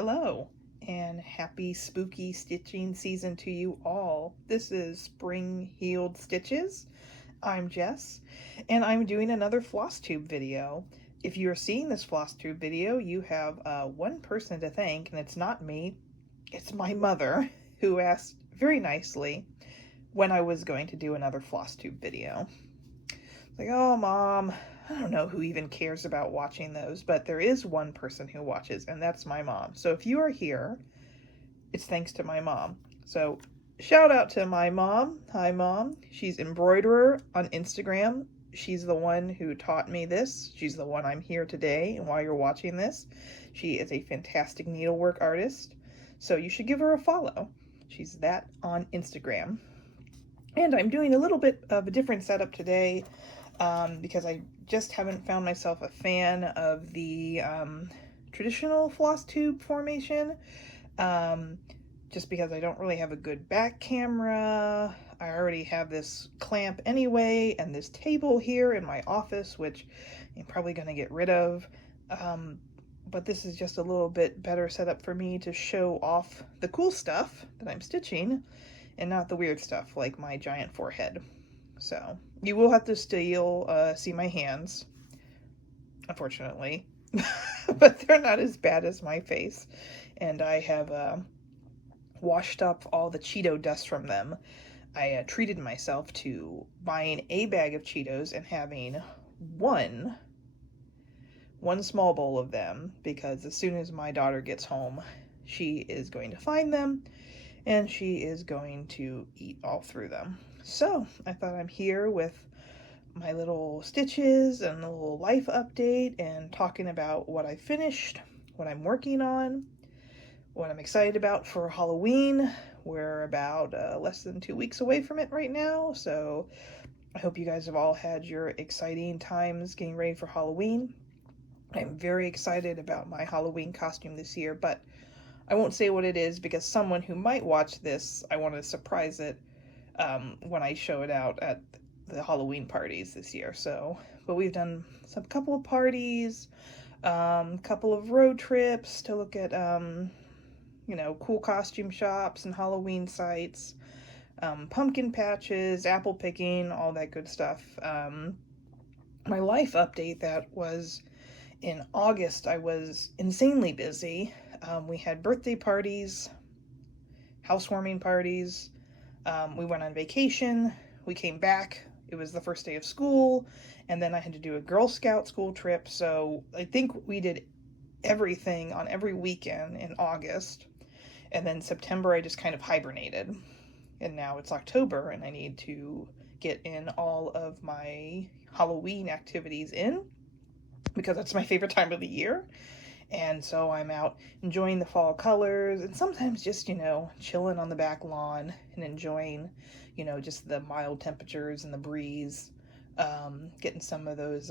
Hello, and happy spooky stitching season to you all. This is Spring Healed Stitches. I'm Jess, and I'm doing another FlossTube video. If you are seeing this FlossTube video, you have one person to thank, and it's not me, it's my mother, who asked very nicely when I was going to do another FlossTube video. Like, oh, Mom, I don't know who even cares about watching those, but there is one person who watches, and that's my mom. So if you are here, it's thanks to my mom. So shout out to my mom. Hi, Mom. She's embroiderer on Instagram. She's the one who taught me this. She's the one I'm here today, and while you're watching this, she is a fantastic needlework artist. So you should give her a follow. She's that on Instagram. And I'm doing a little bit of a different setup today. Because I just haven't found myself a fan of the traditional floss tube formation, just because I don't really have a good back camera. I already have this clamp anyway, and this table here in my office, which I'm probably going to get rid of. But this is just a little bit better setup for me to show off the cool stuff that I'm stitching, and not the weird stuff like my giant forehead. So you will have to still see my hands, unfortunately, but they're not as bad as my face. And I have washed up all the Cheeto dust from them. I treated myself to buying a bag of Cheetos and having one small bowl of them, because as soon as my daughter gets home, she is going to find them and she is going to eat all through them. So I thought I'm here with my little stitches and a little life update and talking about what I finished, what I'm working on, what I'm excited about for Halloween. We're about less than 2 weeks away from it right now, so I hope you guys have all had your exciting times getting ready for Halloween. I'm very excited about my Halloween costume this year, but I won't say what it is because someone who might watch this, I want to surprise it when I show it out at the Halloween parties this year. So, but we've done some couple of parties, couple of road trips to look at, cool costume shops and Halloween sites, pumpkin patches, apple picking, all that good stuff. My life update, that was in August, I was insanely busy. We had birthday parties, housewarming parties. We went on vacation. We came back. It was the first day of school, and then I had to do a Girl Scout school trip. So I think we did everything on every weekend in August. And then September, I just kind of hibernated. And now it's October, and I need to get in all of my Halloween activities in, because that's my favorite time of the year. And so I'm out enjoying the fall colors and sometimes just, chilling on the back lawn and enjoying, just the mild temperatures and the breeze. Getting some of those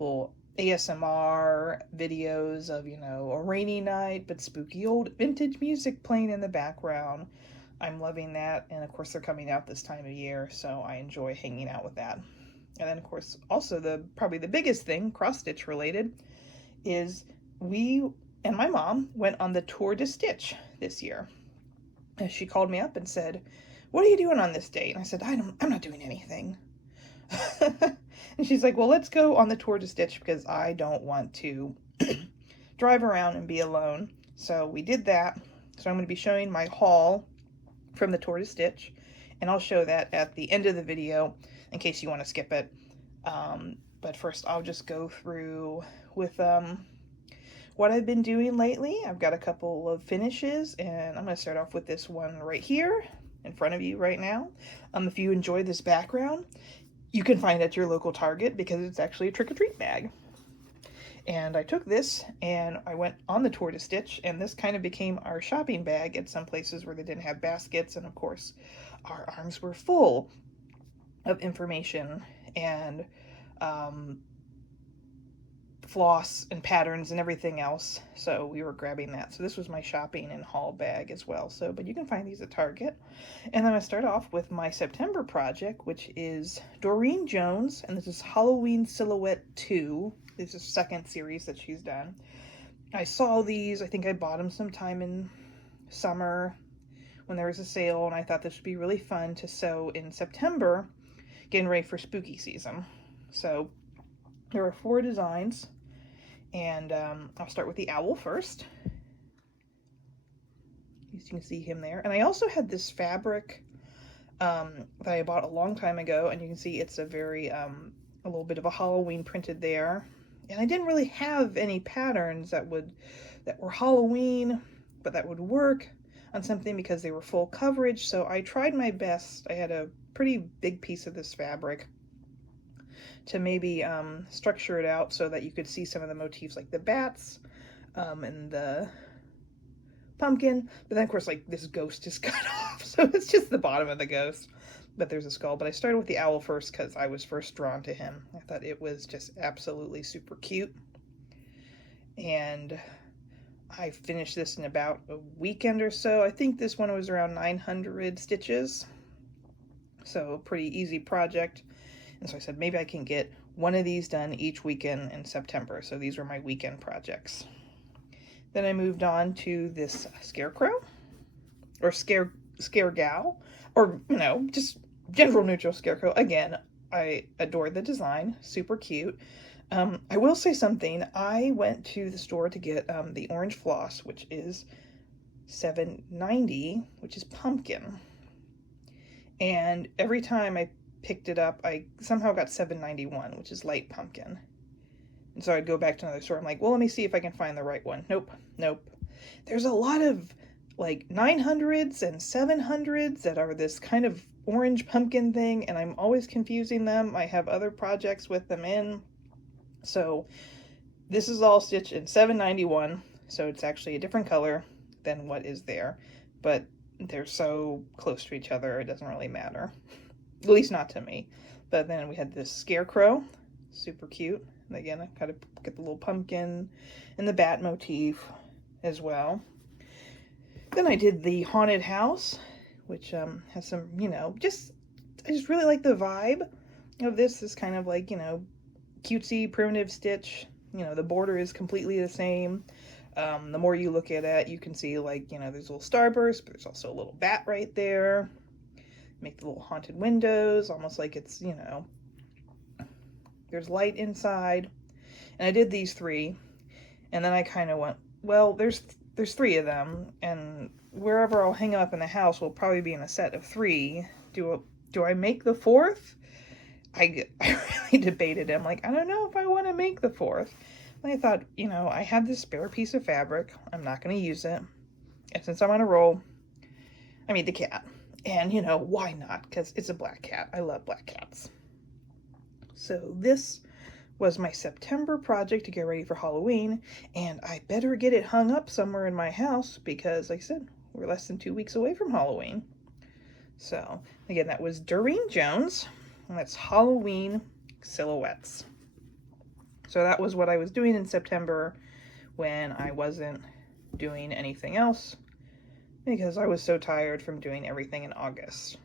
little ASMR videos of, a rainy night, but spooky old vintage music playing in the background. I'm loving that. And of course, they're coming out this time of year, so I enjoy hanging out with that. And then, of course, also probably the biggest thing, cross-stitch related, is we and my mom went on the Tour de Stitch this year. And she called me up and said, "What are you doing on this date?" And I said, I'm not doing anything. And she's like, "Well, let's go on the Tour de Stitch because I don't want to drive around and be alone." So we did that. So I'm going to be showing my haul from the Tour de Stitch, and I'll show that at the end of the video in case you want to skip it. But first, I'll just go through with what I've been doing lately. I've got a couple of finishes, and I'm going to start off with this one right here in front of you right now. If you enjoy this background, you can find it at your local Target because it's actually a trick-or-treat bag. And I took this and I went on the Tour de Stitch, and this kind of became our shopping bag at some places where they didn't have baskets, and of course our arms were full of information and floss and patterns and everything else, so we were grabbing that. So this was my shopping and haul bag as well. So, but you can find these at Target. And then I start off with my September project, which is Doreen Jones, and this is Halloween Silhouette 2. This is the second series that she's done. I saw these. I think I bought them sometime in summer when there was a sale, and I thought this would be really fun to sew in September, getting ready for spooky season. So there are 4 designs, and I'll start with the owl first. You can see him there. And I also had this fabric that I bought a long time ago, and you can see it's a very, a little bit of a Halloween printed there. And I didn't really have any patterns that were Halloween, but that would work on something because they were full coverage. So I tried my best. I had a pretty big piece of this fabric to maybe structure it out so that you could see some of the motifs, like the bats and the pumpkin. But then, of course, like, this ghost is cut off, so it's just the bottom of the ghost. But there's a skull. But I started with the owl first because I was first drawn to him. I thought it was just absolutely super cute. And I finished this in about a weekend or so. I think this one was around 900 stitches. So a pretty easy project. And so I said, maybe I can get one of these done each weekend in September. So these were my weekend projects. Then I moved on to this scarecrow, or scare gal, or, you know, just general neutral scarecrow. Again, I adore the design, super cute. I will say something. I went to the store to get the orange floss, which is $7.90, which is pumpkin. And every time I picked it up, I somehow got $7.91, which is light pumpkin. And so I'd go back to another store. I'm like, well, let me see if I can find the right one. Nope. There's a lot of like 900s and 700s that are this kind of orange pumpkin thing, and I'm always confusing them. I have other projects with them in. So this is all stitched in $7.91, so it's actually a different color than what is there. But they're so close to each other, it doesn't really matter. At least not to me. But then we had this scarecrow, super cute. And again, I kind of get the little pumpkin and the bat motif as well. Then I did the haunted house, which has some, you know, I just really like the vibe of this. Is kind of like, you know, cutesy, primitive stitch. You know, the border is completely the same. The more you look at it, you can see, like, you know, there's a little starburst, but there's also a little bat right there. Make the little haunted windows, almost like it's, you know, there's light inside. And I did these 3, and then I kind of went, well, there's 3 of them, and wherever I'll hang them up in the house will probably be in a set of 3. Do I make the 4th? I really debated. I'm like, I don't know if I want to make the 4th. And I thought, you know, I have this spare piece of fabric. I'm not going to use it. And since I'm on a roll, I made the cat. And, you know, why not? Because it's a black cat. I love black cats. So this was my September project to get ready for Halloween. And I better get it hung up somewhere in my house because, like I said, we're less than 2 weeks away from Halloween. So, again, that was Doreen Jones. And that's Halloween Silhouettes. So that was what I was doing in September when I wasn't doing anything else because I was so tired from doing everything in August.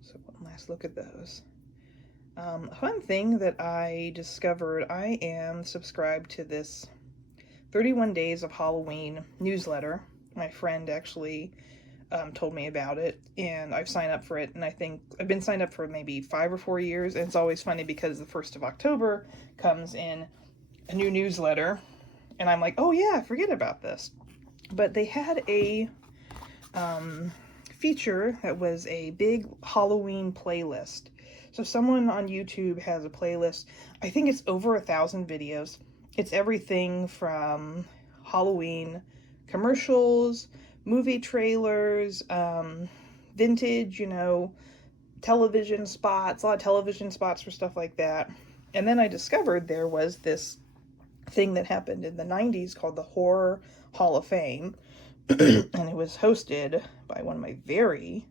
So one last look at those. A fun thing that I discovered, I am subscribed to this 31 Days of Halloween newsletter. My friend actually told me about it, and I've signed up for it, and I think I've been signed up for maybe 5 or 4 years, and it's always funny because the 1st of October comes in a new newsletter, and I'm like, oh yeah, I forget about this. But they had a feature that was a big Halloween playlist. So someone on YouTube has a playlist. I think it's over 1,000 videos. It's everything from Halloween commercials, movie trailers, vintage, you know, television spots, a lot of television spots for stuff like that. And then I discovered there was this thing that happened in the 90s called the Horror Hall of Fame. And it was hosted by one of my very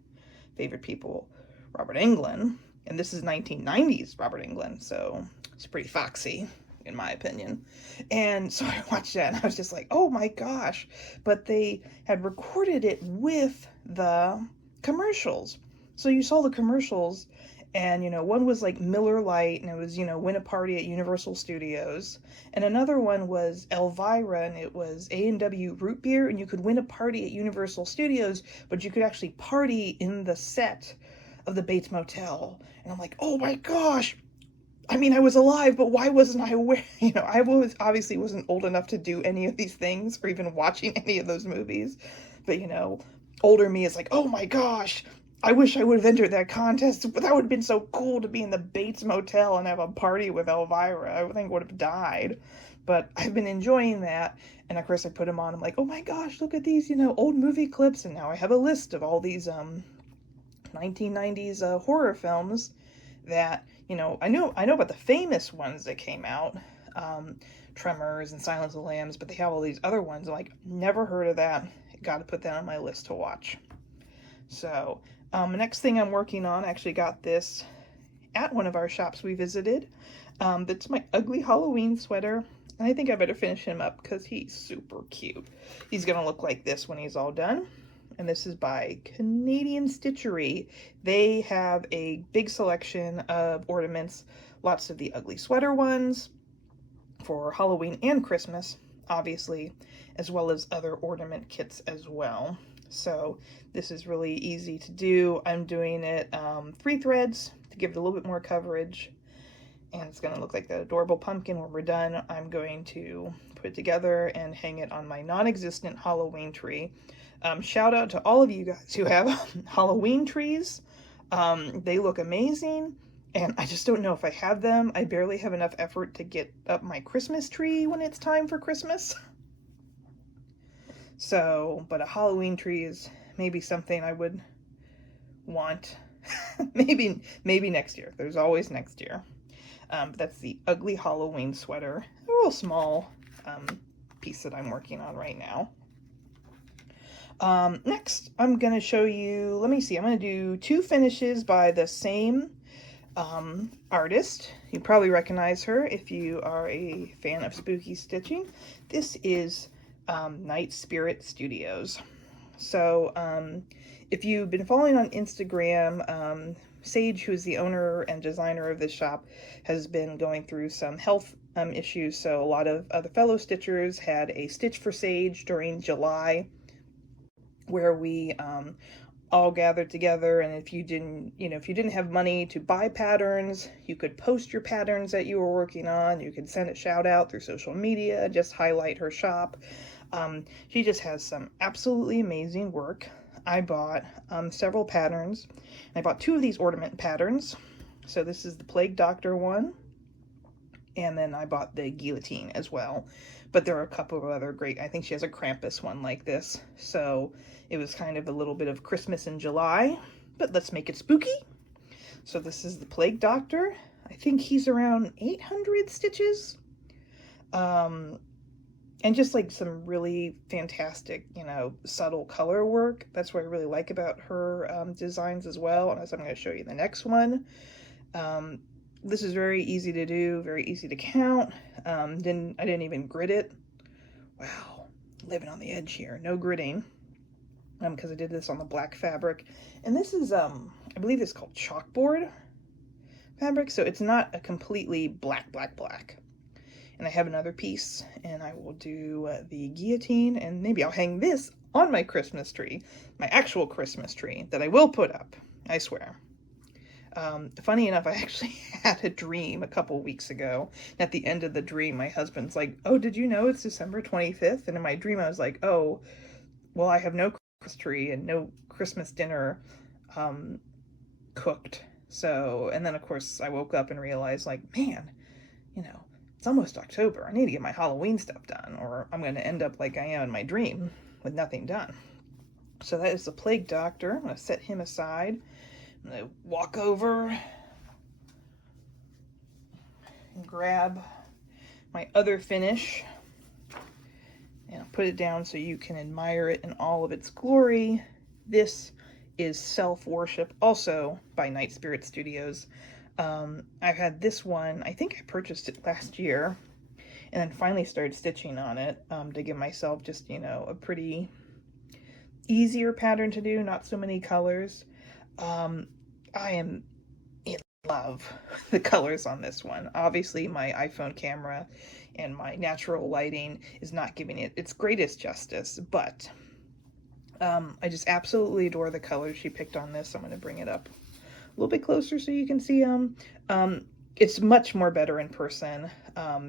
favorite people, Robert Englund. And this is 1990s Robert Englund, so it's pretty foxy, in my opinion. And so I watched that, and I was just like, oh my gosh. But they had recorded it with the commercials. So you saw the commercials, And, one was like Miller Lite, and it was, win a party at Universal Studios. And another one was Elvira, and it was A&W root beer, and you could win a party at Universal Studios, but you could actually party in the set of the Bates Motel. And I'm like, oh my gosh. I mean, I was alive, but why wasn't I aware? I obviously wasn't old enough to do any of these things or even watching any of those movies. But, older me is like, oh my gosh, I wish I would have entered that contest, but that would have been so cool to be in the Bates Motel and have a party with Elvira. I think I would have died. But I've been enjoying that. And of course I put them on. I'm like, oh my gosh, look at these, old movie clips. And now I have a list of all these 1990s horror films that, I know about the famous ones that came out. Tremors and Silence of the Lambs, but they have all these other ones. I'm like, never heard of that. Got to put that on my list to watch. So, the next thing I'm working on, I actually got this at one of our shops we visited. That's my ugly Halloween sweater. And I think I better finish him up because he's super cute. He's going to look like this when he's all done. And this is by Canadian Stitchery. They have a big selection of ornaments, lots of the ugly sweater ones for Halloween and Christmas, obviously, as well as other ornament kits as well. So this is really easy to do. I'm doing it 3 threads to give it a little bit more coverage. And it's going to look like that adorable pumpkin. When we're done, I'm going to put it together and hang it on my non-existent Halloween tree. Shout out to all of you guys who have Halloween trees. They look amazing. And I just don't know if I have them. I barely have enough effort to get up my Christmas tree when it's time for Christmas. So, but a Halloween tree is maybe something I would want. maybe next year. There's always next year. That's the ugly Halloween sweater. A real small piece that I'm working on right now. Next, I'm going to show you, let me see, I'm going to do 2 finishes by the same artist. You probably recognize her if you are a fan of spooky stitching. This is Night Spirit Studios. So if you've been following on Instagram, Sage, who is the owner and designer of this shop, has been going through some health issues. So a lot of other fellow stitchers had a Stitch for Sage during July, where we all gathered together, and if you didn't have money to buy patterns, you could post your patterns that you were working on. You could send a shout out through social media, just highlight her shop. She just has some absolutely amazing work. I bought several patterns. I bought 2 of these ornament patterns. So this is the Plague Doctor one, and then I bought the Guillotine as well. But there are a couple of other great, I think she has a Krampus one like this. So it was kind of a little bit of Christmas in July, but let's make it spooky. So this is the Plague Doctor. I think he's around 800 stitches. And just like some really fantastic, subtle color work. That's what I really like about her designs as well. And as I'm going to show you the next one. This is very easy to do, very easy to count. I didn't even grit it. Wow, living on the edge here. No gritting, because I did this on the black fabric. And this is, I believe it's called chalkboard fabric, so it's not a completely black. And I have another piece, and I will do the Guillotine, and maybe I'll hang this on my Christmas tree, my actual Christmas tree that I will put up, I swear. Funny enough, I actually had a dream a couple weeks ago. And at the end of the dream, my husband's like, oh, did you know it's December 25th? And in my dream, I was like, oh, well, I have no Christmas tree and no Christmas dinner cooked. So, and then of course I woke up and realized, like, man, it's almost October. I need to get my Halloween stuff done, or I'm going to end up like I am in my dream with nothing done. So that is the Plague Doctor. I'm going to set him aside. I'm going to walk over and grab my other finish and put it down so you can admire it in all of its glory. This is Self-Worship, also by Night Spirit Studios. I've had this one, I think I purchased it last year, and then finally started stitching on it to give myself just, a pretty easier pattern to do, not so many colors. I am in love the colors on this one. Obviously, my iPhone camera and my natural lighting is not giving it its greatest justice, but I just absolutely adore the colors she picked on this. I'm going to bring it up a little bit closer so you can see them. It's much more better in person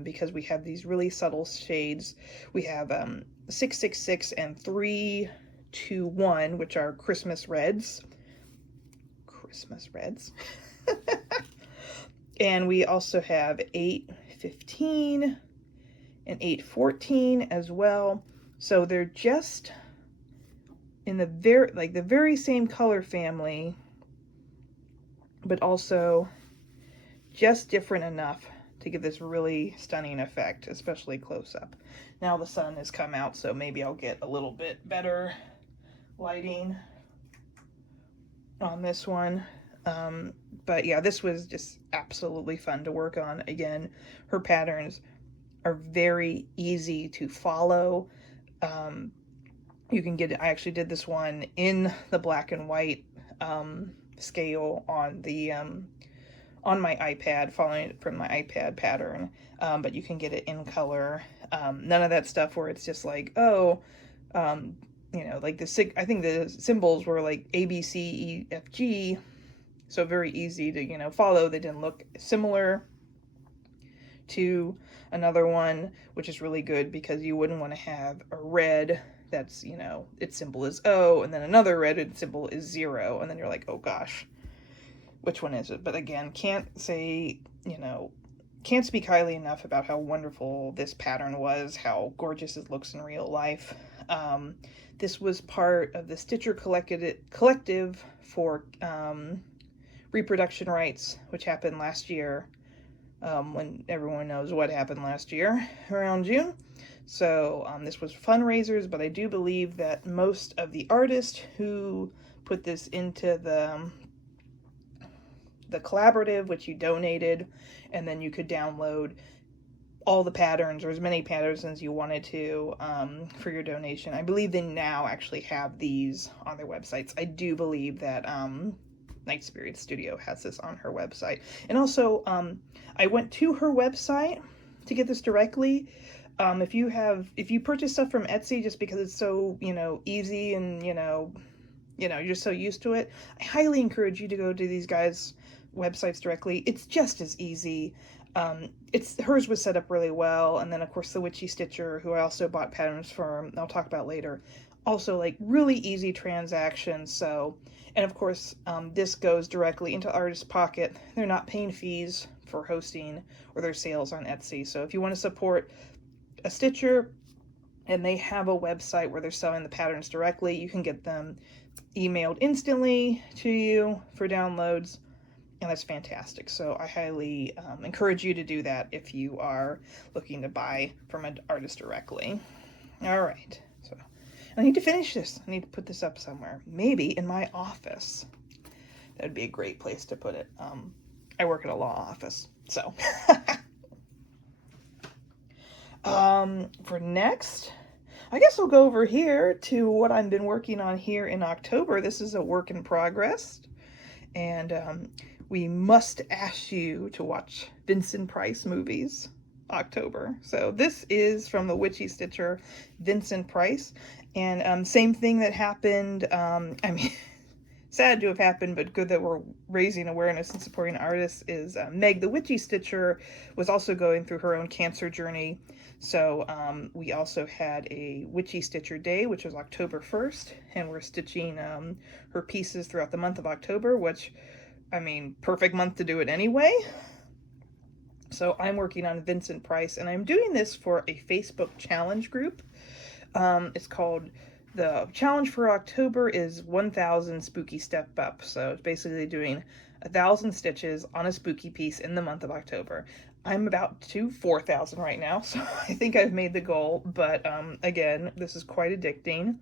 because we have these really subtle shades. We have 666 and 321, which are Christmas reds. Christmas reds. And we also have 815 and 814 as well. So they're just in the very same color family, but also just different enough to give this really stunning effect, especially close up. Now the sun has come out, so maybe I'll get a little bit better lighting on this one. But yeah, this was just absolutely fun to work on. Again, her patterns are very easy to follow. You can get it. I actually did this one in the black and white scale on the on my iPad, following it from my iPad pattern. But you can get it in color. None of that stuff where it's just like, oh, you know, like I think the symbols were like A, B, C, E, F, G. So very easy to, you know, follow. They didn't look similar to another one, which is really good because you wouldn't want to have a red that's, you know, its symbol is O, and then another red symbol is 0, and then you're like, oh gosh, which one is it? But again, can't say, you know, can't speak highly enough about how wonderful this pattern was, how gorgeous it looks in real life. This was part of the Stitcher Collective for reproduction rights, which happened last year, when everyone knows what happened last year around June. So this was fundraisers, but I do believe that most of the artists who put this into the collaborative, which you donated, and then you could download all the patterns, or as many patterns as you wanted to, for your donation. I believe they now actually have these on their websites. I do believe that Night Spirit Studio has this on her website. And also, I went to her website to get this directly. If you purchase stuff from Etsy just because it's so, you know, easy and, you know, you're just so used to it, I highly encourage you to go to these guys' websites directly. It's just as easy. Hers was set up really well, and then of course the Witchy Stitcher, who I also bought patterns from, I'll talk about later, also like really easy transactions. So, and of course this goes directly into artist's pocket. They're not paying fees for hosting or their sales on Etsy. So if you want to support a Stitcher and they have a website where they're selling the patterns directly, you can get them emailed instantly to you for downloads. And that's fantastic. So I highly encourage you to do that if you are looking to buy from an artist directly. All right. So I need to finish this. I need to put this up somewhere. Maybe in my office. That would be a great place to put it. I work at a law office. So for next, I guess we'll go over here to what I've been working on here in October. This is a work in progress. And we must ask you to watch Vincent Price movies October. So this is from the Witchy Stitcher, Vincent Price. And same thing that happened, I mean, sad to have happened, but good that we're raising awareness and supporting artists, is Meg the Witchy Stitcher was also going through her own cancer journey. So we also had a Witchy Stitcher Day, which was October 1st, and we're stitching her pieces throughout the month of October, which, I mean, perfect month to do it anyway. So I'm working on Vincent Price, and I'm doing this for a Facebook challenge group. It's called, the challenge for October is 1,000 spooky step up. So it's basically doing 1,000 stitches on a spooky piece in the month of October. I'm about to 4,000 right now, so I think I've made the goal. But again, this is quite addicting.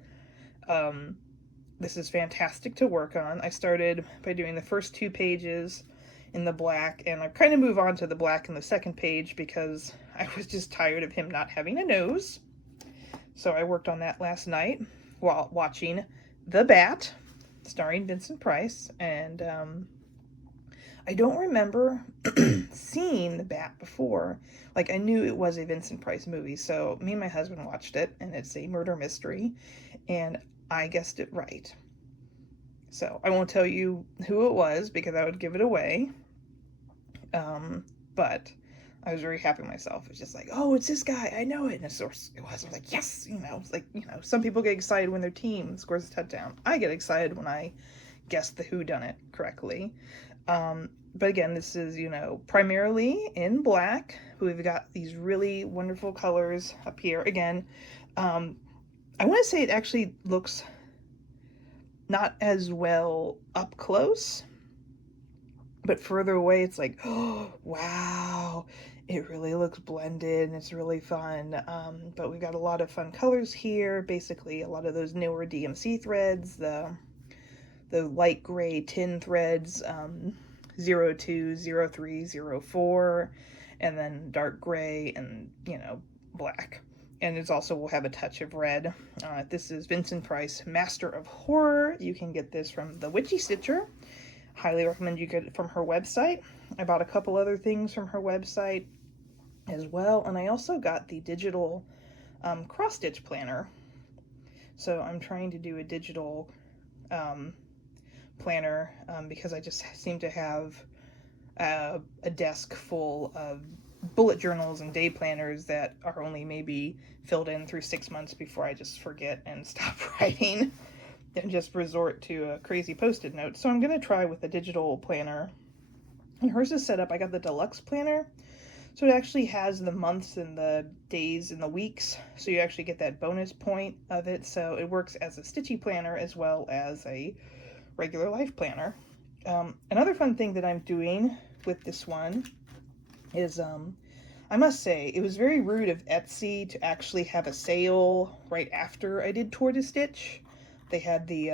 This is fantastic to work on. I started by doing the first 2 pages in the black, and I've kind of moved on to the black in the second page because I was just tired of him not having a nose. So I worked on that last night while watching The Bat, starring Vincent Price, and I don't remember seeing the bat before. Like, I knew it was a Vincent Price movie, so me and my husband watched it, and it's a murder mystery, and I guessed it right. So I won't tell you who it was because I would give it away. But I was very happy with myself. It's just like, oh, it's this guy. I know it. And of course it was. I was like, yes, it's like, some people get excited when their team scores a touchdown. I get excited when I guess the whodunit correctly. But again, this is, primarily in black. We've got these really wonderful colors up here. Again, I want to say it actually looks not as well up close, but further away it's like, oh, wow, it really looks blended and it's really fun. But we've got a lot of fun colors here, basically a lot of those newer DMC threads, the light gray tin threads, 02, 03, 04, and then dark gray and, black. And it's also will have a touch of red. This is Vincent Price, Master of Horror. You can get this from the Witchy Stitcher. Highly recommend you get it from her website. I bought a couple other things from her website as well. And I also got the digital cross-stitch planner. So I'm trying to do a digital planner because I just seem to have a desk full of bullet journals and day planners that are only maybe filled in through 6 months before I just forget and stop writing and just resort to a crazy post-it note. So I'm going to try with a digital planner. And hers is set up, I got the deluxe planner. So it actually has the months and the days and the weeks. So you actually get that bonus point of it. So it works as a stitchy planner as well as a regular life planner. Another fun thing that I'm doing with this one is, I must say, it was very rude of Etsy to actually have a sale right after I did Tour de Stitch. They had the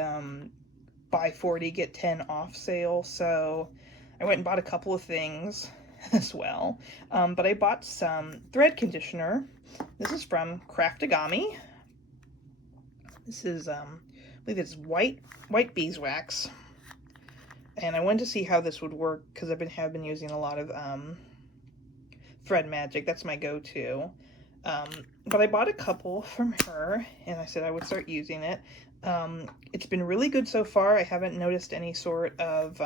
buy 40, get 10 off sale, so I went and bought a couple of things as well. But I bought some thread conditioner. This is from Craftigami. This is, I believe it's white beeswax. And I wanted to see how this would work because have been using a lot of Thread Magic. That's my go-to. But I bought a couple from her, and I said I would start using it. It's been really good so far. I haven't noticed any sort of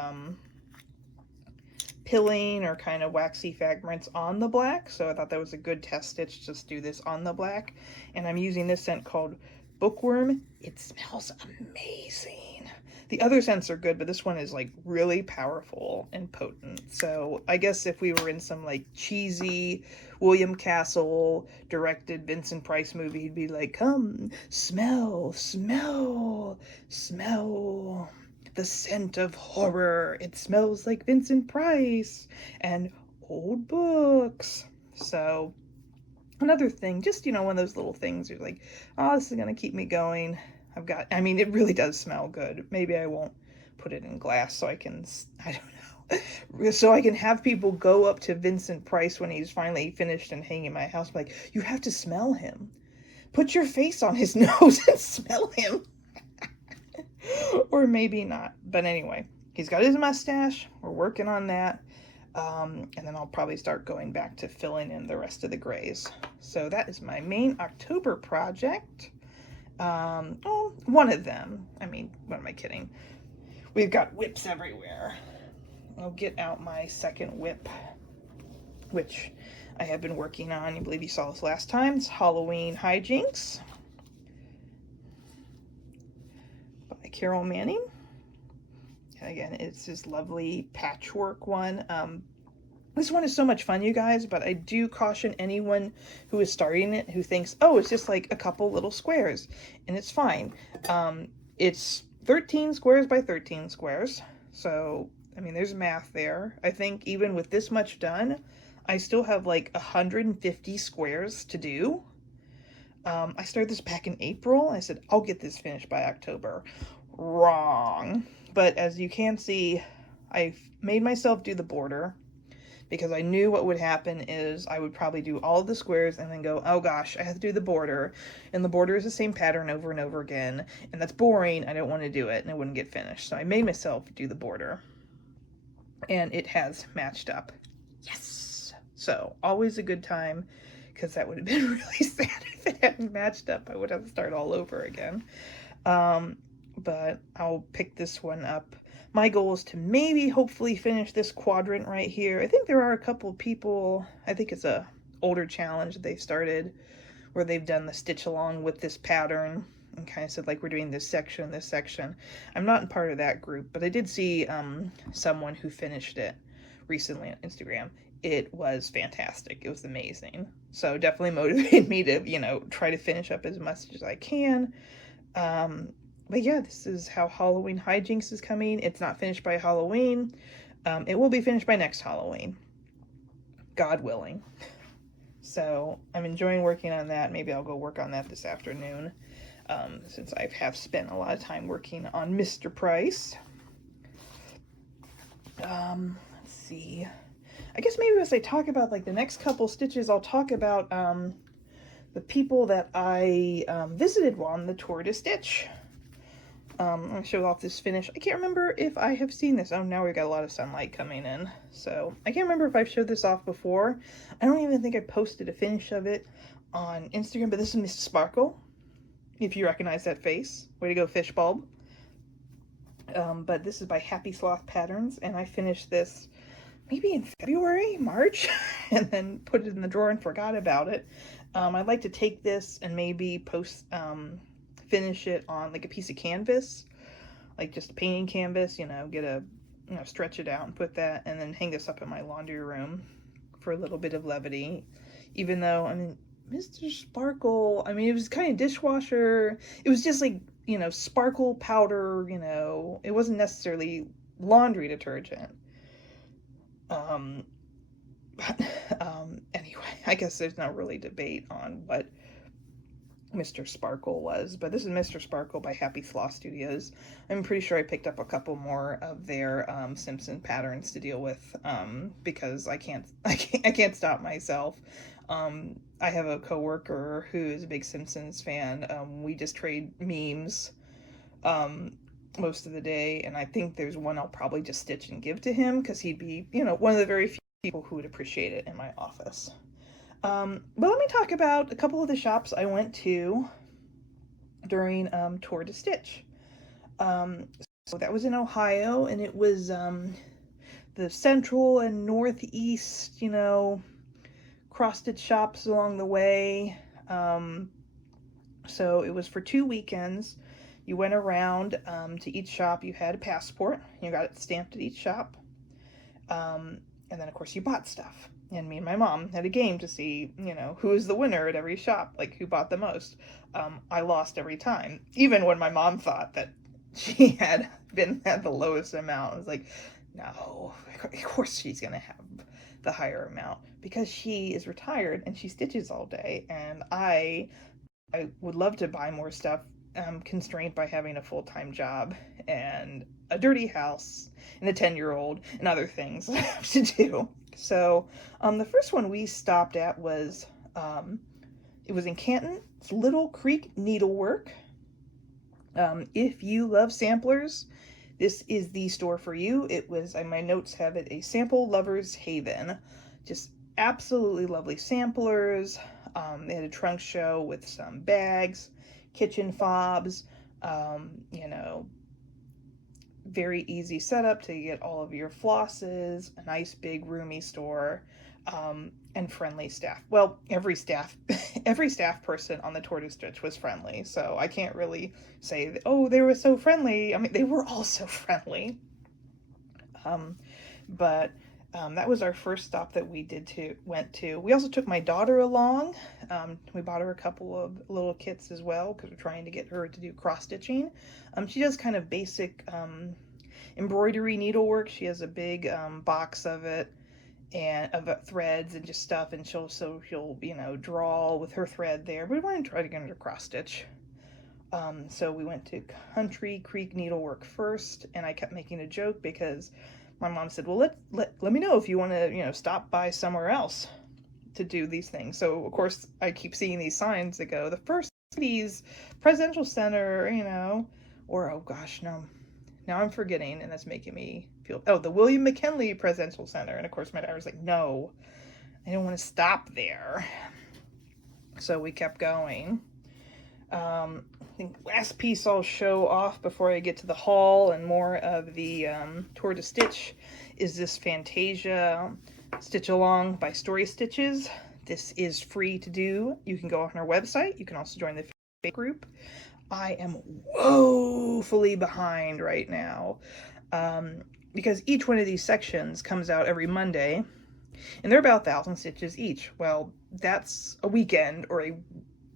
pilling or kind of waxy fragments on the black, so I thought that was a good test stitch, just do this on the black. And I'm using this scent called Bookworm. It smells amazing. The other scents are good, but this one is like really powerful and potent. So I guess if we were in some like cheesy William Castle directed Vincent Price movie, he'd be like, come, smell, smell, smell the scent of horror. It smells like Vincent Price and old books. So another thing, just, one of those little things you're like, oh, this is going to keep me going. It really does smell good. Maybe I won't put it in glass so I can, I don't know, so I can have people go up to Vincent Price when he's finally finished and hanging in my house, like, you have to smell him. Put your face on his nose and smell him. Or maybe not. But anyway, he's got his mustache. We're working on that. And then I'll probably start going back to filling in the rest of the grays. So that is my main October project. One of them. What am I kidding? We've got whips everywhere. I'll get out my second whip, which I have been working on. I believe you saw this last time. It's Halloween Hijinks by Carol Manning. And again, it's this lovely patchwork one. This one is so much fun, you guys, but I do caution anyone who is starting it who thinks, oh, it's just like a couple little squares, and it's fine. It's 13 squares by 13 squares, so, there's math there. I think even with this much done, I still have like 150 squares to do. I started this back in April. I said, I'll get this finished by October. Wrong. But as you can see, I made myself do the border, because I knew what would happen is I would probably do all of the squares and then go, oh gosh, I have to do the border. And the border is the same pattern over and over again. And that's boring. I don't want to do it. And it wouldn't get finished. So I made myself do the border. and it has matched up. Yes! So, always a good time, because that would have been really sad if it hadn't matched up. I would have to start all over again. But I'll pick this one up. My goal is to maybe hopefully finish this quadrant right here. I think there are a couple of people, I think it's a older challenge that they've started where they've done the stitch along with this pattern and kind of said like we're doing this section, this section. I'm not in part of that group, but I did see someone who finished it recently on Instagram. It was fantastic. It was amazing. So definitely motivated me to, you know, try to finish up as much as I can. But yeah, this is how Halloween Hijinks is coming. It's not finished by Halloween. It will be finished by next Halloween, God willing. So I'm enjoying working on that. Maybe I'll go work on that this afternoon, since I have spent a lot of time working on Mr. Price. Let's see. I guess maybe as I talk about like the next couple stitches, I'll talk about the people that I visited on the tour to stitch. I'll show off this finish. I can't remember if I have seen this. Oh, now we've got a lot of sunlight coming in. So I can't remember if I've showed this off before. I don't even think I posted a finish of it on Instagram, but this is Miss Sparkle. If you recognize that face. Way to go, fish bulb. But this is by Happy Sloth Patterns, and I finished this maybe in February, March, and then put it in the drawer and forgot about it. I'd like to take this and maybe finish it on like a piece of canvas, like just a painting canvas, you know, stretch it out and put that, and then hang this up in my laundry room for a little bit of levity. Even though, I mean, Mr. Sparkle, I mean, it was kind of dishwasher. It was just like, you know, sparkle powder, you know, it wasn't necessarily laundry detergent. Anyway, I guess there's no really debate on what Mr. Sparkle was, but this is Mr. Sparkle by Happy Floss Studios. I'm pretty sure I picked up a couple more of their Simpson patterns to deal with, because I can't stop myself. I have a coworker who is a big Simpsons fan. We just trade memes most of the day, and I think there's one I'll probably just stitch and give to him because he'd be, you know, one of the very few people who would appreciate it in my office. But let me talk about a couple of the shops I went to during Tour to Stitch. So that was in Ohio, and it was the central and northeast, you know, cross-stitch shops along the way. So it was for 2 weekends. You went around to each shop. You had a passport. You got it stamped at each shop. And then, of course, you bought stuff. And me and my mom had a game to see, you know, who is the winner at every shop, like who bought the most. I lost every time, even when my mom thought that she had the lowest amount. I was like, no, of course she's going to have the higher amount because she is retired and she stitches all day. And I would love to buy more stuff. I'm constrained by having a full-time job and a dirty house and a 10-year-old and other things I have to do. So the first one we stopped at was, it was in Canton. It's Little Creek Needlework. If you love samplers, this is the store for you. It was, my notes have it, a sample lover's haven. Just absolutely lovely samplers. They had a trunk show with some bags, kitchen fobs, you know, very easy setup to get all of your flosses, a nice big roomy store, and friendly staff. Well, every staff person on the Tour to Stitch was friendly, so I can't really say that, oh, they were so friendly. I mean, they were all so friendly. But that was our first stop that we went to. We also took my daughter along. We bought her a couple of little kits as well because we're trying to get her to do cross stitching. She does kind of basic embroidery needlework. She has a big box of it and of threads and just stuff, and she'll you know, draw with her thread there. But we want to try to get her to cross stitch. So we went to Country Creek Needlework first, and I kept making a joke because my mom said, well, let me know if you want to, you know, stop by somewhere else to do these things. So, of course, I keep seeing these signs that go, the First City's Presidential Center, you know, or, oh gosh, no, Now I'm forgetting, and that's making me feel... Oh, the William McKinley Presidential Center. And of course my dad was like, no, I don't want to stop there. So we kept going. I think last piece I'll show off before I get to the haul and more of the Tour de Stitch is this Fantasia Stitch Along by Story Stitches. This is free to do. You can go on our website. You can also join the Facebook group. I am woefully behind right now because each one of these sections comes out every Monday, and they're about 1,000 stitches each. Well, that's a weekend or a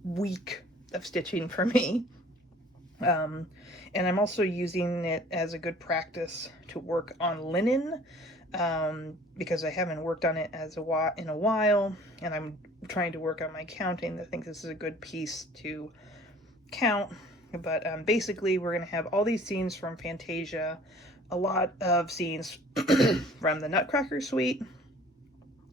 week of stitching for me. And I'm also using it as a good practice to work on linen because I haven't worked on it in a while, and I'm trying to work on my counting. I think this is a good piece to count. But basically we're going to have all these scenes from Fantasia, a lot of scenes from the Nutcracker Suite,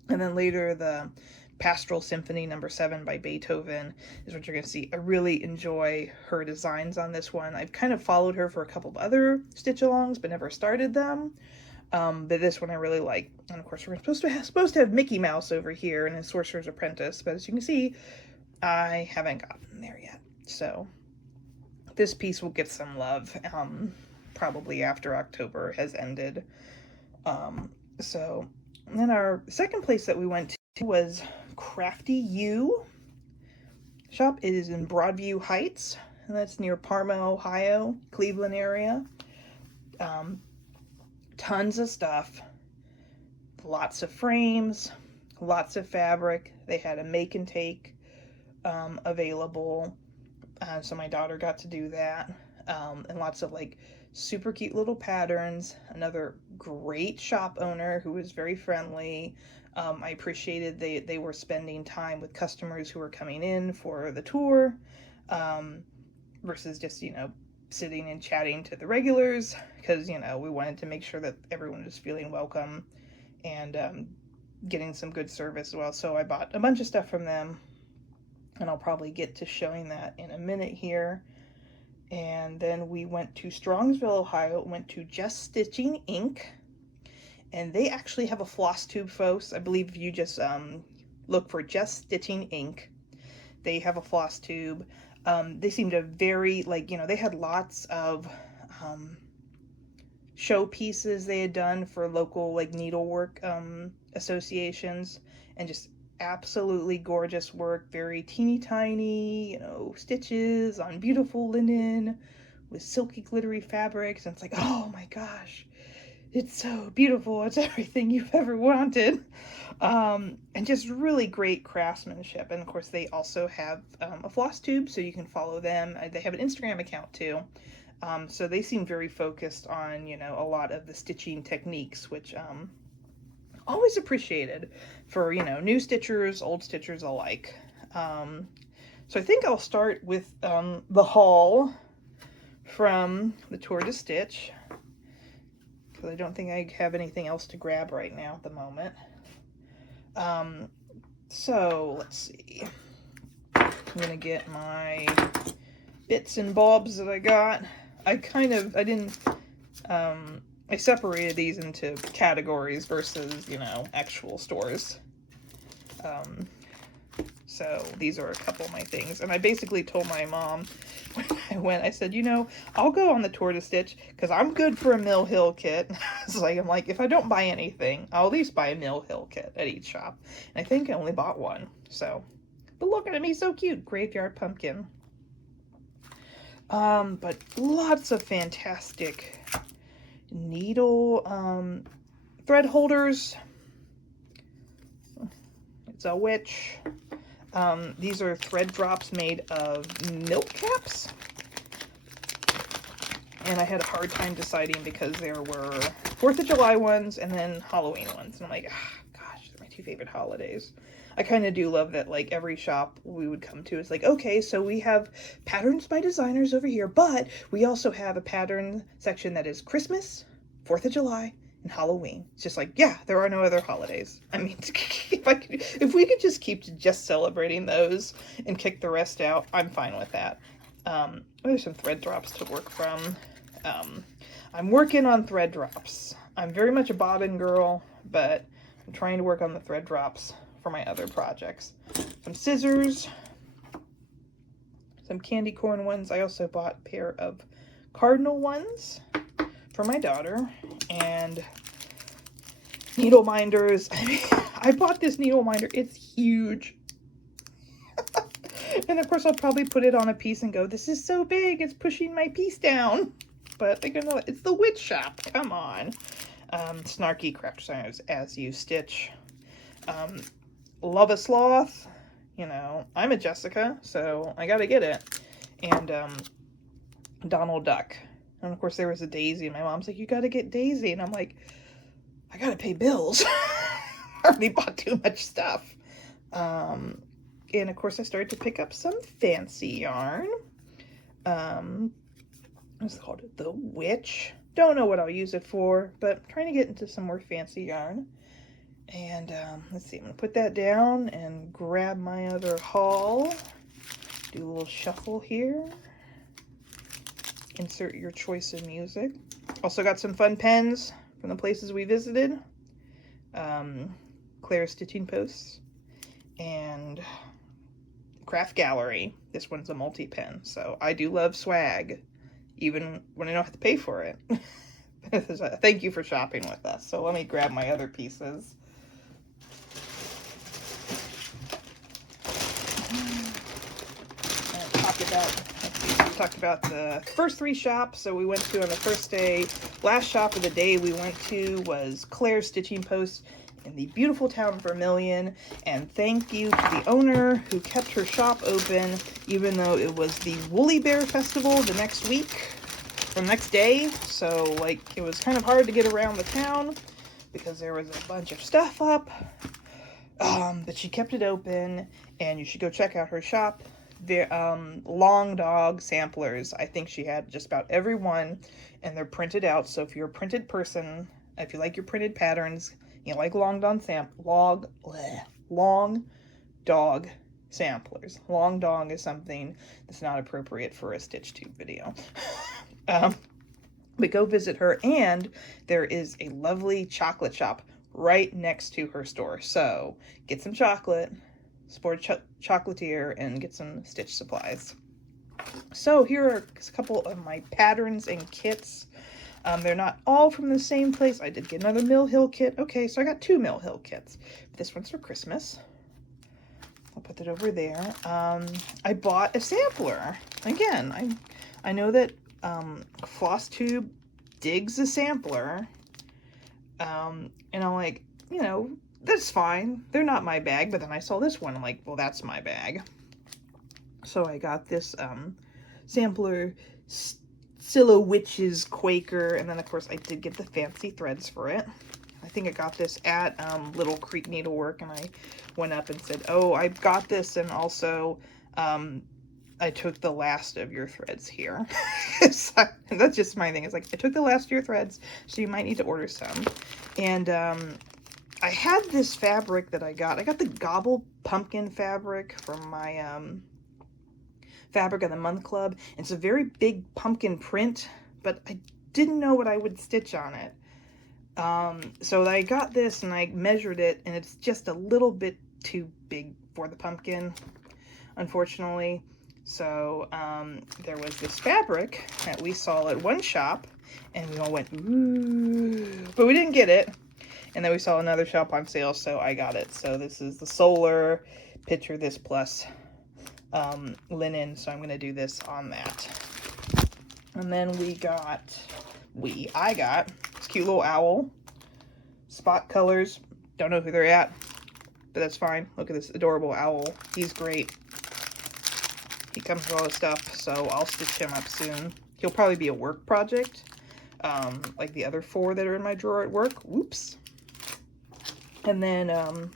and then later the Pastoral Symphony No. 7 by Beethoven is what you're going to see. I really enjoy her designs on this one. I've kind of followed her for a couple of other stitch-alongs, but never started them. But this one I really like. And of course we're supposed to have Mickey Mouse over here in his Sorcerer's Apprentice, but as you can see, I haven't gotten there yet. So this piece will get some love probably after October has ended. So then our second place that we went to was Crafty U shop. It is in Broadview Heights, and that's near Parma, Ohio, Cleveland area. Tons of stuff, lots of frames, lots of fabric. They had a make and take available. So my daughter got to do that, and lots of like super cute little patterns. Another great shop owner who was very friendly. I appreciated they were spending time with customers who were coming in for the tour, versus just, sitting and chatting to the regulars, because, we wanted to make sure that everyone was feeling welcome and getting some good service as well. So I bought a bunch of stuff from them, and I'll probably get to showing that in a minute here. And then we went to Strongsville, Ohio, went to Just Stitching Inc. And they actually have a FlossTube, folks. I believe if you just look for Just Stitching Inc., they have a FlossTube. They seemed to very, they had lots of show pieces they had done for local, needlework associations, and just absolutely gorgeous work, very teeny tiny, stitches on beautiful linen with silky glittery fabrics, and it's like, oh my gosh, it's so beautiful, it's everything you've ever wanted. And just really great craftsmanship. And of course they also have a FlossTube, so you can follow them. They have an Instagram account too. So they seem very focused on, a lot of the stitching techniques, which always appreciated for, new stitchers, old stitchers alike. So I think I'll start with the haul from the Tour de Stitch, because I don't think I have anything else to grab right now at the moment. So let's see. I'm gonna get my bits and bobs that I got. I separated these into categories versus, actual stores. So these are a couple of my things. And I basically told my mom when I went, I said, I'll go on the Tour de Stitch because I'm good for a Mill Hill kit. I'm like, if I don't buy anything, I'll at least buy a Mill Hill kit at each shop. And I think I only bought one. So, but look at me, so cute. Graveyard pumpkin. But lots of fantastic needle thread holders. It's a witch. These are thread drops made of milk caps. And I had a hard time deciding because there were 4th of July ones and then Halloween ones. And I'm like, gosh, they're my two favorite holidays. I kind of do love that, every shop we would come to is like, okay, so we have patterns by designers over here, but we also have a pattern section that is Christmas, 4th of July, and Halloween. It's just like, yeah, there are no other holidays. I mean, if we could just keep just celebrating those and kick the rest out, I'm fine with that. There's some thread drops to work from. I'm working on thread drops. I'm very much a bobbin girl, but I'm trying to work on the thread drops for my other projects. Some scissors, some candy corn ones. I also bought a pair of cardinal ones for my daughter, and needle minders. I bought this needle minder. It's huge. And of course I'll probably put it on a piece and go, this is so big, it's pushing my piece down. But you know, it's the witch shop, come on. Snarky craft designers as you stitch. Love a sloth, you know, I'm a Jessica, so I gotta get it. And Donald Duck. And of course there was a Daisy, and my mom's like, you gotta get Daisy. And I'm like, I gotta pay bills. I already bought too much stuff. And of course I started to pick up some fancy yarn. What's it called? The Witch. Don't know what I'll use it for, but I'm trying to get into some more fancy yarn. And let's see, I'm gonna put that down and grab my other haul. Do a little shuffle here. Insert your choice of music. Also got some fun pens from the places we visited. Clare stitching posts and Craft Gallery. This one's a multi-pen, so I do love swag, even when I don't have to pay for it. Thank you for shopping with us. So let me grab my other pieces. Talked about the first three shops. So we went to on the first day. Last shop of the day we went to was Clare's Stitching Post in the beautiful town of Vermilion, and thank you to the owner who kept her shop open even though it was the Woolly Bear Festival the next week, or the next day. So like it was kind of hard to get around the town because there was a bunch of stuff up, but she kept it open, and you should go check out her shop. The long dog samplers, I think she had just about every one, and they're printed out. So if you're a printed person, if you like your printed patterns, you like long dog samplers. Long dog is something that's not appropriate for a StitchTube video. But go visit her, and there is a lovely chocolate shop right next to her store. So get some chocolate, support chocolatier, and get some stitch supplies. So here are a couple of my patterns and kits. They're not all from the same place. I did get another Mill Hill kit. Okay, so I got 2 Mill Hill kits. This one's for Christmas. I'll put that over there. I bought a sampler. Again, I know that FlossTube digs a sampler. And I'm like, you know, that's fine. They're not my bag. But then I saw this one. I'm like, well, that's my bag. So I got this sampler, Scylla Witches Quaker, and then of course I did get the fancy threads for it. I think I got this at Little Creek Needlework, and I went up and said, oh, I got this, and also I took the last of your threads here. So, that's just my thing. It's like, I took the last of your threads, so you might need to order some. And I had this fabric that I got the Gobble Pumpkin fabric from my Fabric of the Month Club. It's a very big pumpkin print, but I didn't know what I would stitch on it. So I got this and I measured it, and it's just a little bit too big for the pumpkin, unfortunately. So there was this fabric that we saw at one shop, and we all went, ooh, but we didn't get it. And then we saw another shop on sale, so I got it. So this is the Solar Picture This Plus linen, so I'm going to do this on that. And then I got this cute little owl, spot colors. Don't know who they're at, but that's fine. Look at this adorable owl. He's great. He comes with all this stuff, so I'll stitch him up soon. He'll probably be a work project, like the other 4 that are in my drawer at work. Whoops. And then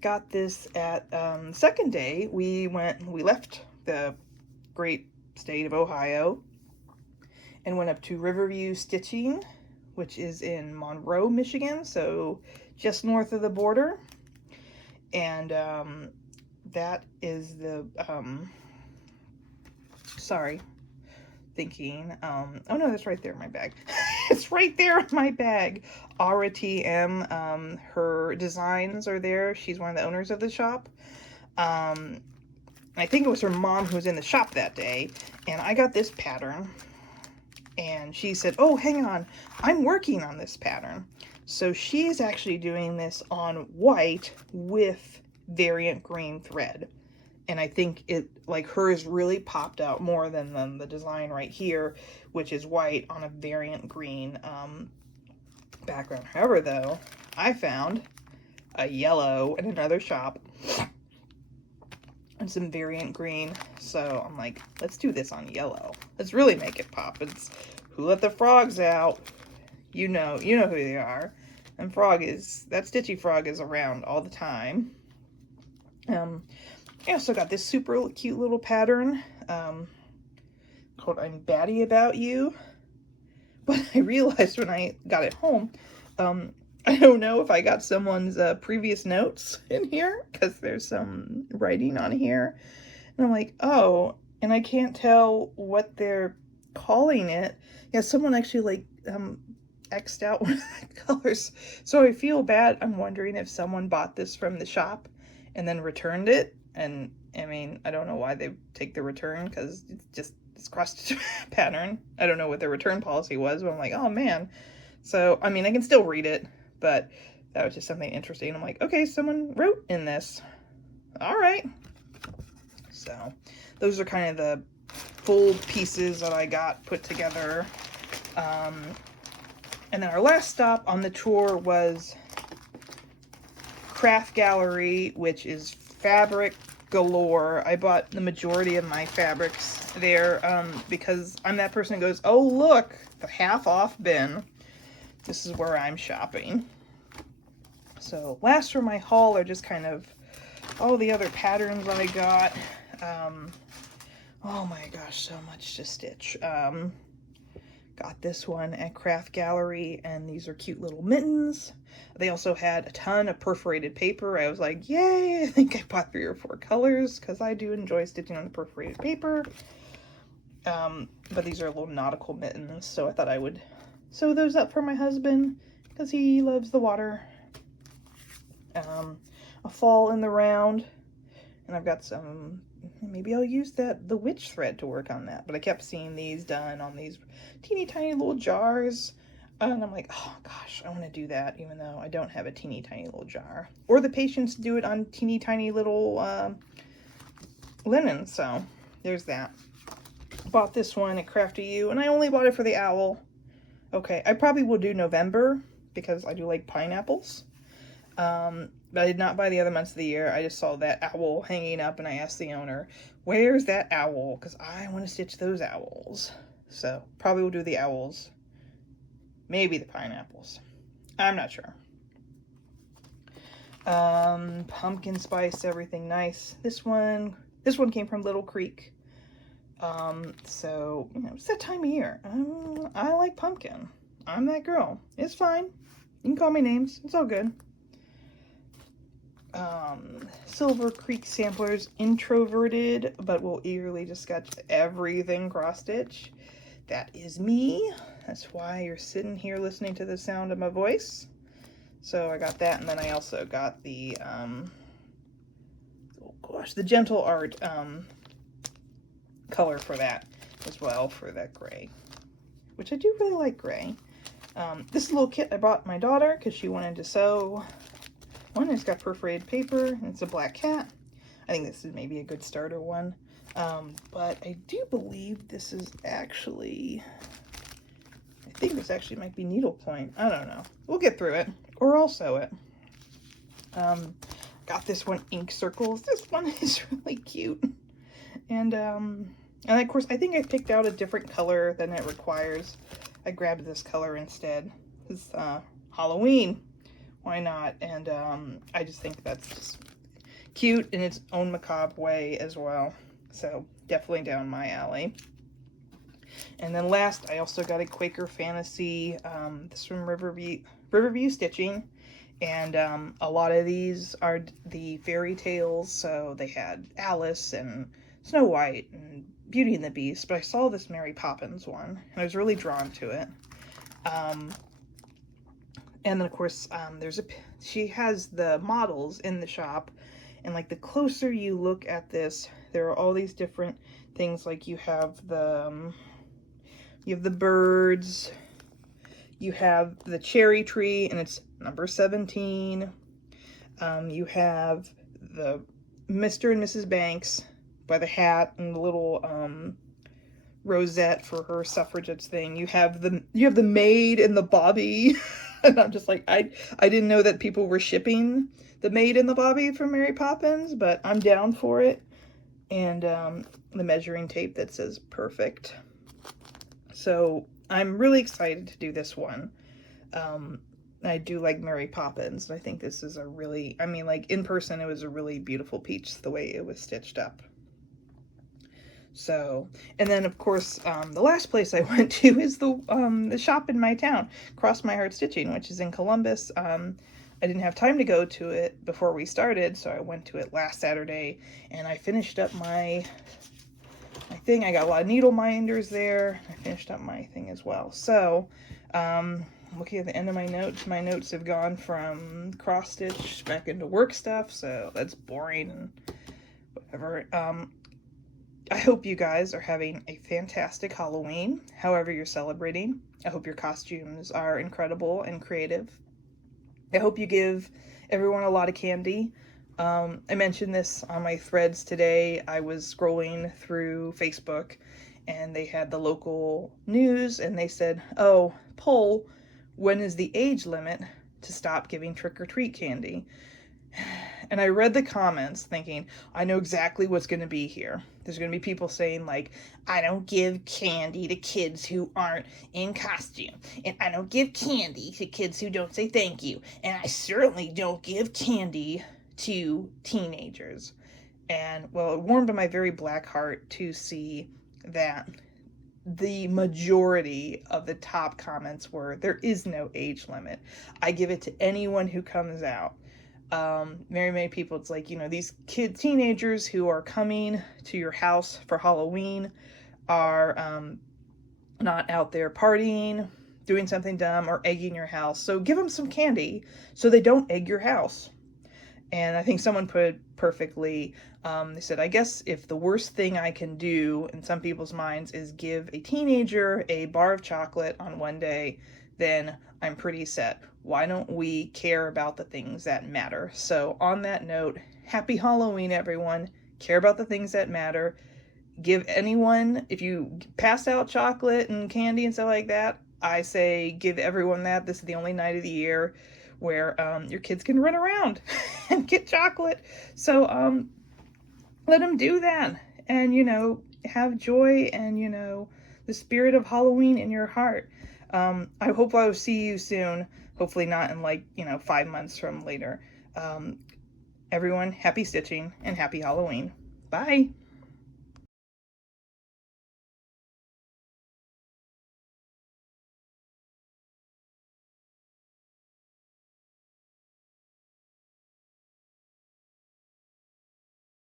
got this at second day. We left the great state of Ohio and went up to Riverview Stitching, which is in Monroe, Michigan, so just north of the border. And that is the thinking, oh no, that's right there in my bag. It's right there in my bag. Aura TM, her designs are there. She's one of the owners of the shop. I think it was her mom who was in the shop that day, and I got this pattern, and she said, oh, hang on, I'm working on this pattern. So she's actually doing this on white with variant green thread. And I think it, like, hers really popped out more than the design right here, which is white on a variant green background. However, though, I found a yellow in another shop and some variant green. So I'm like, let's do this on yellow. Let's really make it pop. It's Who Let the Frogs Out. You know who they are. And that Stitchy Frog is around all the time. I also got this super cute little pattern called I'm Batty About You. But I realized when I got it home, I don't know if I got someone's previous notes in here, because there's some writing on here. And I'm like, oh, and I can't tell what they're calling it. Yeah, someone actually, like, X'd out one of the colors. So I feel bad. I'm wondering if someone bought this from the shop and then returned it. And I mean, I don't know why they take the return, because it's cross-stitch pattern. I don't know what their return policy was, but I'm like, oh man. So, I mean, I can still read it, but that was just something interesting. I'm like, okay, someone wrote in this. All right. So those are kind of the full pieces that I got put together. And then our last stop on the tour was Craft Gallery, which is fabric galore. I bought the majority of my fabrics there because I'm that person who goes, oh look, the half off bin. This is where I'm shopping. So last for my haul are just kind of all the other patterns I got. Oh my gosh, so much to stitch. Got this one at Craft Gallery, and these are cute little mittens. They also had a ton of perforated paper. I was like, yay, I think I bought 3 or 4 colors, because I do enjoy stitching on the perforated paper. But these are little nautical mittens, so I thought I would sew those up for my husband, because he loves the water. A fall in the round, and I've got some, maybe I'll use the witch thread to work on that, but I kept seeing these done on these teeny tiny little jars, and I'm like, oh gosh, I want to do that, even though I don't have a teeny tiny little jar, or the patience to do it on teeny tiny little linen. So there's that. Bought this one at Crafty U, and I only bought it for the owl. Okay, I probably will do November, because I do like pineapples. But I did not buy the other months of the year. I just saw that owl hanging up, and I asked the owner, where's that owl? Because I want to stitch those owls. So probably will do the owls. Maybe the pineapples. I'm not sure. Pumpkin spice, everything nice. This one came from Little Creek. So, you know, it's that time of year. I like pumpkin. I'm that girl. It's fine. You can call me names. It's all good. Silver Creek Samplers, introverted, but will eagerly discuss everything cross-stitch. That is me. That's why you're sitting here listening to the sound of my voice. So I got that, and then I also got the, oh gosh, the Gentle Art, color for that as well, for that gray, which I do really like gray. This is a little kit I bought my daughter because she wanted to sew. One has got perforated paper, and it's a black cat. I think this is maybe a good starter one. But I do believe this is actually, I think this actually might be needlepoint. I don't know. We'll get through it, or I'll sew it. Got this one, Ink Circles. This one is really cute. And of course, I think I picked out a different color than it requires. I grabbed this color instead. It's Halloween. Why not? And I just think that's just cute in its own macabre way as well. So definitely down my alley. And then last, I also got a Quaker Fantasy. This from Riverview Stitching. And a lot of these are the fairy tales. So they had Alice and Snow White and Beauty and the Beast, but I saw this Mary Poppins one, and I was really drawn to it. And then, of course, she has the models in the shop, and like the closer you look at this, there are all these different things. Like you have the birds, you have the cherry tree, and it's number 17. You have the Mr. and Mrs. Banks by the hat and the little rosette for her suffragettes thing. You have the maid and the Bobby. And I'm just like, I didn't know that people were shipping the maid and the Bobby from Mary Poppins, but I'm down for it. And the measuring tape that says perfect. So I'm really excited to do this one. I do like Mary Poppins. I think this is a really, I mean, like in person, it was a really beautiful peach the way it was stitched up. So, and then of course, the last place I went to is the shop in my town, Cross My Heart Stitching, which is in Columbus. I didn't have time to go to it before we started, so I went to it last Saturday, and I finished up my thing. I got a lot of needle minders there. I finished up my thing as well. So, looking at the end of my notes have gone from cross stitch back into work stuff, so that's boring and whatever. I hope you guys are having a fantastic Halloween, however you're celebrating. I hope your costumes are incredible and creative. I hope you give everyone a lot of candy. I mentioned this on my threads today. I was scrolling through Facebook, and they had the local news, and they said, oh, poll, when is the age limit to stop giving trick-or-treat candy? And I read the comments thinking, I know exactly what's going to be here. There's going to be people saying like, I don't give candy to kids who aren't in costume. And I don't give candy to kids who don't say thank you. And I certainly don't give candy to teenagers. And well, it warmed my very black heart to see that the majority of the top comments were, there is no age limit. I give it to anyone who comes out. Very many people, it's like, you know, these teenagers who are coming to your house for Halloween are not out there partying, doing something dumb, or egging your house. So give them some candy so they don't egg your house. And I think someone put it perfectly. They said, I guess if the worst thing I can do in some people's minds is give a teenager a bar of chocolate on one day, then I'm pretty set. Why don't we care about the things that matter? So on that note, happy Halloween, everyone. Care about the things that matter. Give anyone, if you pass out chocolate and candy and stuff like that, I say give everyone that. This is the only night of the year where your kids can run around and get chocolate. So let them do that. And, you know, have joy and, you know, the spirit of Halloween in your heart. I hope I will see you soon. Hopefully not in like, 5 months from later. Everyone, happy stitching and happy Halloween. Bye.